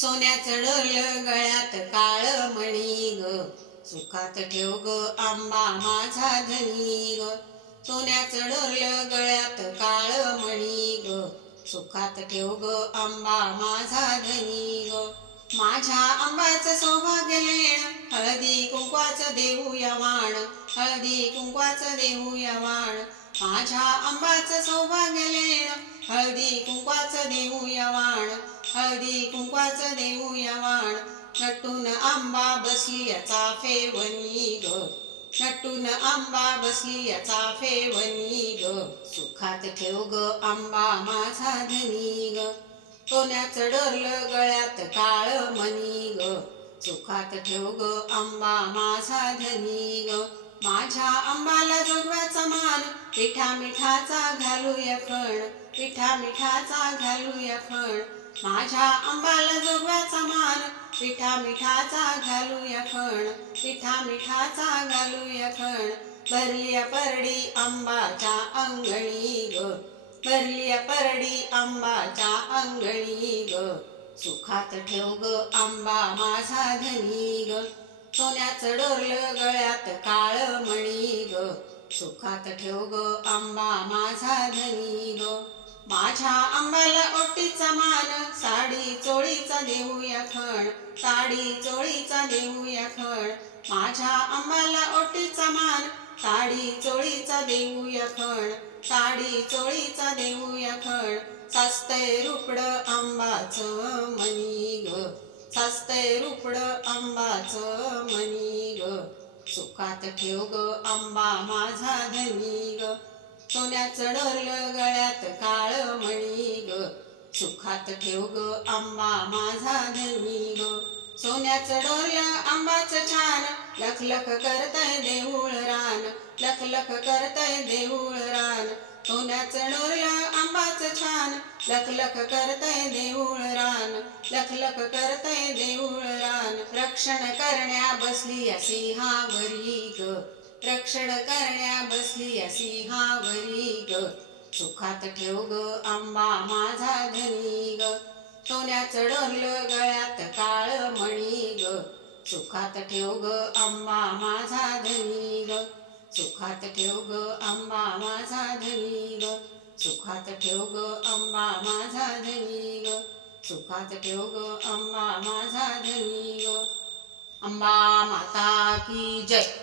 सोन्याचं डोरलं गळ्यात काळ मणी ग. सुखात ठेव ग आंबा माझा धनी ग. सोन्याचं डोरलं गळ्यात काळ मणी ग. सुखात ठेव ग आंबा माझा धनी ग. माझ्या आंबाचं सौभाग्य लेण हळदी कुंकवाचं देऊया वाण हळदी कुंकवाचं देऊया वाण. माझ्या आंबाचं सौभाग्य लेण हळदी कुंकवाचं देऊया वाण. हळदी कुंकवाचं देऊया वाण. नटून आंबा बसली याचा फेवनी ग. नटून आंबा बसली याचा फेवनी ग. सुखात ठेव ग आंबा माझा धनी ग. सोन्याचं डोरलं गळ्यात काळ मनी ग. सुखात ठेव ग आंबा माझा धनी ग. माझ्या आंबाला जगव्याचा मान पिठा मिठाचा घालूया खण पिठा मिठाचा घालूया खण माझ्या आंबाला जोगव्याचा मान पिठा मिठाचा घालूया खण पिठा मिठाचा घालूया खण भरलिया परडी आंबाच्या अंगणी ग भरलिया परडी आंबाच्या अंगणी ग. सुखात ठेव ग आंबा माझा धनी ग सोन्याचं डोरलं गळ्या सुखात ठेव ग आंबा माझा धनी ग. माझ्या आंबाला ओटीचा मान साडी चोळीचा देऊया खण साडी चोळीचा देऊया खण माझ्या आंबाला ओटीचा मान साडी चोळीचा देऊया खण साडी चोळीचा देऊया खण सास्तय रुपड आंबाचं मनी ग सास्तय रुपड आंबाचं मनी ग. सुखात ठेव ग आंबा माझा धनी ग. सोन्याचं डोरलं गळ्यात काळ मणी ग. सुखात ठेव ग आंबा माझा धनी ग. सोन्याचं डोरलं आंबाचं छान. लखलख करतय देऊळ रान. लखलख करतय देऊळ रान. सोन्याचं डोरलं आंबाचं छान. लखलख करतय देऊळ लखलख करतय देऊळ रान रक्षण करण्या बसली या सिंहावरी ग. रक्षण करण्या बसली या सिंहावरी ग. सुखात ठेव ग आंबा माझा धनी ग. सोन्याचं डोरलं गळ्यात काळ मणी ग. सुखात ठेव ग आंबा माझा धनी ग. सुखात ठेव ग आंबा माझा धनी ग. सुखात ठेव ग आंबा माझा धनी सुखात ठेव ग माझा धनी ग अंबा माता की जय.